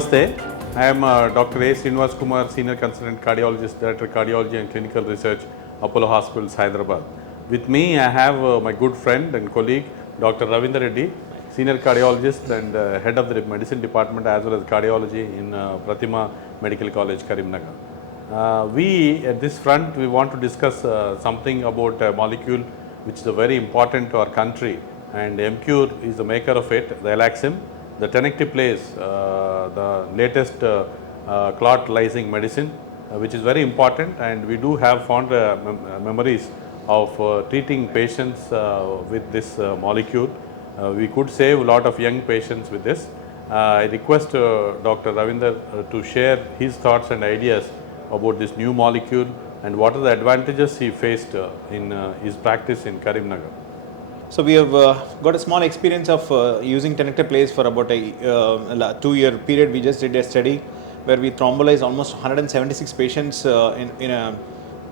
Namaste. I am Dr. A. Srinivas Kumar, Senior Consultant Cardiologist, Director Cardiology and Clinical Research, Apollo Hospitals, Hyderabad. With me, I have my good friend and colleague, Dr. Ravinder Reddy, Senior Cardiologist and Head of the Medicine Department as well as Cardiology in Pratima Medical College, Karimnagar. We, at this front, we want to discuss something about a molecule which is very important to our country, and EMCURE is the maker of it, the Elaxim. The tenecteplase, the latest clot lysing medicine, which is very important, and we do have fond memories of treating patients with this molecule. We could save a lot of young patients with this. I request Dr. Ravinder to share his thoughts and ideas about this new molecule and what are the advantages he faced in his practice in Karimnagar. So we have got a small experience of using tenecteplase for about a 2-year period. We just did a study where we thrombolized almost 176 patients in a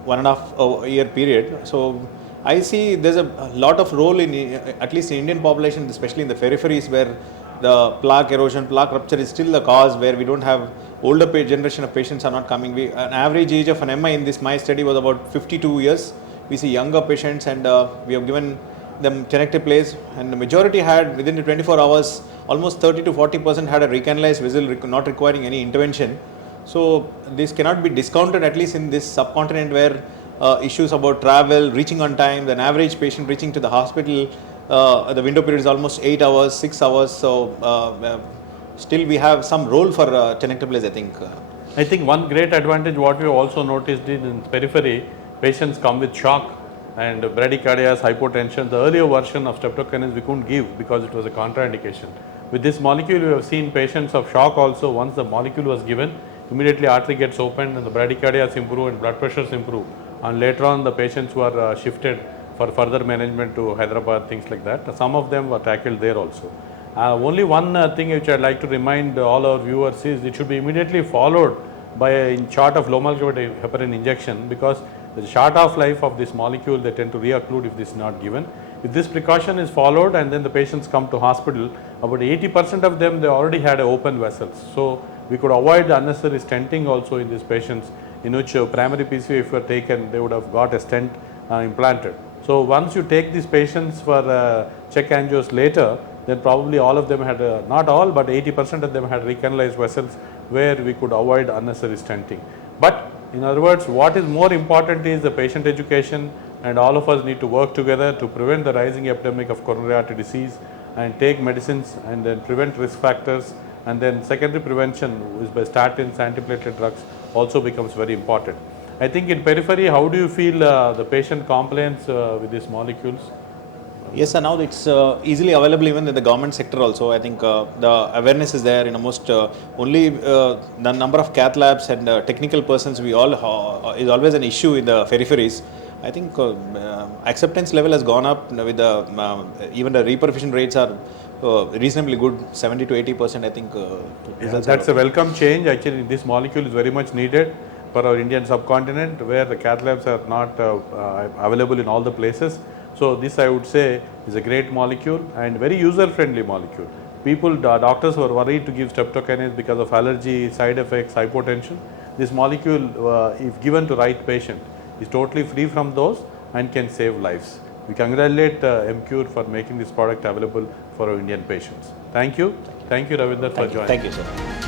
1.5 year period. So I see there's a lot of role in at least in Indian population, especially in the peripheries, where the plaque erosion, plaque rupture is still the cause, where we don't have older generation of patients are not coming. An average age of an MI in my study was about 52 years. We see younger patients, and we have given them tenecteplase, and the majority had within the 24 hours almost 30 to 40% had a recanalized vessel not requiring any intervention. So this cannot be discounted, at least in this subcontinent where issues about travel, reaching on time, an average patient reaching to the hospital, the window period is almost 8 hours, 6 hours. So still we have some role for tenecteplase, I think. I think one great advantage what we also noticed is in periphery, patients come with shock and bradycardias, hypotension. The earlier version of streptokinase we couldn't give because it was a contraindication. With this molecule, we have seen patients of shock also. Once the molecule was given, immediately artery gets opened and the bradycardias improve and blood pressures improve. And later on, the patients were shifted for further management to Hyderabad, things like that. Some of them were tackled there also. Only one thing which I'd like to remind all our viewers is it should be immediately followed by a shot of low molecular heparin injection, because the short half-life of this molecule, they tend to reocclude if this is not given. If this precaution is followed and then the patients come to hospital, about 80% of them, they already had open vessels. So we could avoid unnecessary stenting also in these patients, in which primary PCV were taken, they would have got a stent implanted. So once you take these patients for check angios later, then probably all of them had, not all, but 80% of them had recanalized vessels where we could avoid unnecessary stenting. But in other words, what is more important is the patient education, and all of us need to work together to prevent the rising epidemic of coronary artery disease and take medicines and then prevent risk factors, and then secondary prevention is by statins, antiplatelet drugs also becomes very important. I think in periphery, how do you feel the patient compliance with these molecules? Yes, sir. Now it's easily available even in the government sector also. I think the awareness is there in almost only the number of cath labs and technical persons is always an issue in the peripheries. I think acceptance level has gone up with the even the reperfusion rates are reasonably good, 70 to 80%. I think that's a welcome change. Actually, this molecule is very much needed for our Indian subcontinent, where the cath labs are not available in all the places. So this, I would say, is a great molecule and very user-friendly molecule. Doctors were worried to give streptokinase because of allergy, side effects, hypotension. This molecule, if given to right patient, is totally free from those and can save lives. We congratulate EMCURE for making this product available for our Indian patients. Thank you. Thank you, Ravinder, for joining. Thank you, sir.